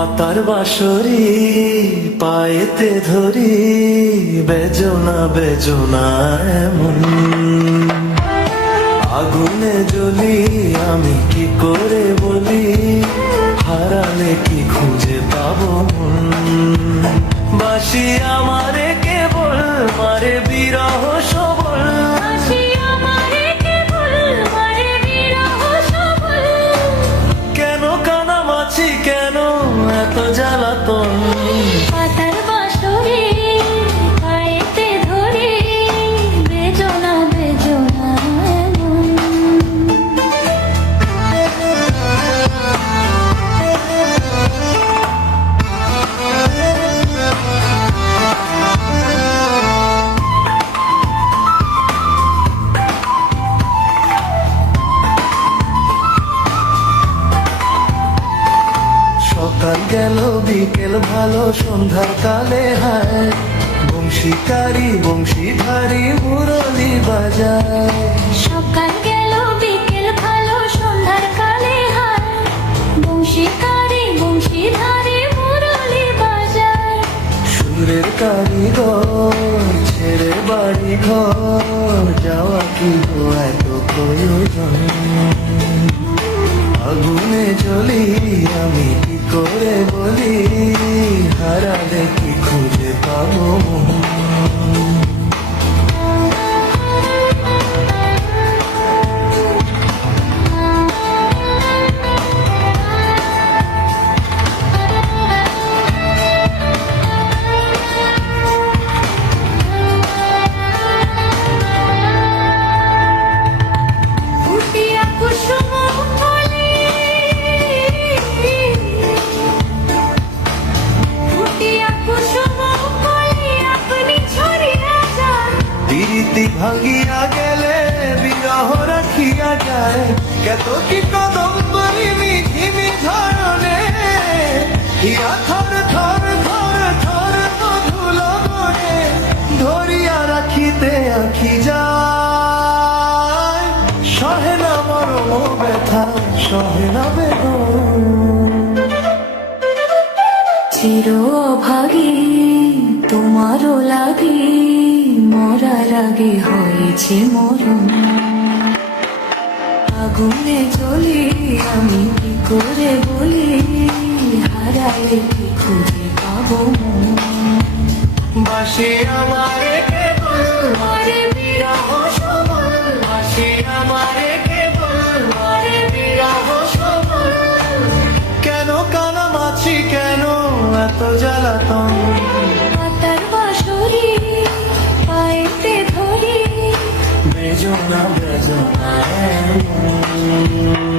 পাতার বাঁশরি পায়েতে ধরি, বেজনা বেজনা এমন আগুনে জ্বলি, আমি কি করে বলি, হারালে কি খুঁজে পাবো মন। বাসি আমারে কেবল মারে বিরহ সবল, কেন কানামাছি কেন এত জ্বালাতন। পাতার বাঁশরি পায়েতে ধরি, বেজনা বেজনা এমন। সকাল গেল বিকেল ভালো, সন্ধ্যার কালে হায় বংশীকারী বংশীধারী মুরলি বাজায়। সকাল গেল বিকেল ভালো, সন্ধ্যার কালে হায় বংশীকারী বংশীধারী মুরলি বাজায়। সুরের কারিগর ছেড়ে বাড়ি ঘর, যাওয়া কি গো এত প্রয়োজন। আগুনে জ্বলি, আমি কি করে বলি, হারালে কি খুঁজে পাবো মন। ফুটিয়া কুসুম কলি, ফুটিয়া কুসুম কলি আপনি ছড়িয়া যান। প্রীতি ভাঙিয়া গেলে বিরহ রাখিয়া যায়, কত কি কদম বলিনি ঝিমি ধরনে, হিয়া থর থর থর থর মধু লগনে, ধরিয়া রাখিতে আখি যায়। সহে না মরম ব্যথা, সহে না বেদন। চির অভাগী তোমারও লাগি, মরার আগে হয়েছে মরণ। আগুনে জ্বলি, আমি কি করে বলি, হারালে কি খুঁজে পাবো মন। বাসি আমারে কেবল মারে বিরহ সবল, বাসি আমারে কেবল মারে বিরহ সবল। কেন কানামাছি কেন এত জ্বালাতন। পাতার বাঁশরি পায়েতে ধরি, বেজনা বেজনা এমন।